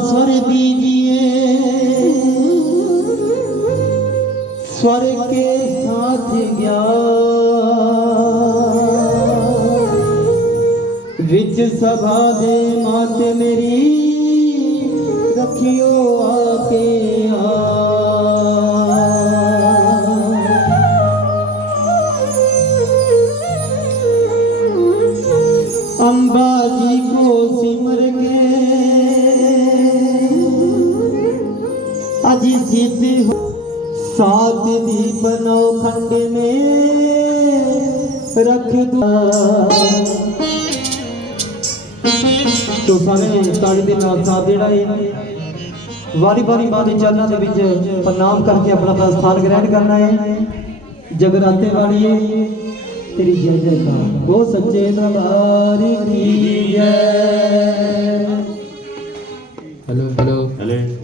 स्वर दीजिए स्वर के साथ गया विच सभा दे माते मेरी रखियो आके अम्बा जी को सिमर के अजी सिद्ध हो सात दीप नौ खंड में रख दो। तो सारे ताड़ी दे नाल साथ जेड़ा है वारी वारी मां दे चरणा दे विच प्रणाम करके अपना स्थान ग्रहण करना है। जगराते वाली तेरी जय जयकार वो सच्चे दरबार की जय। Hello hello hello.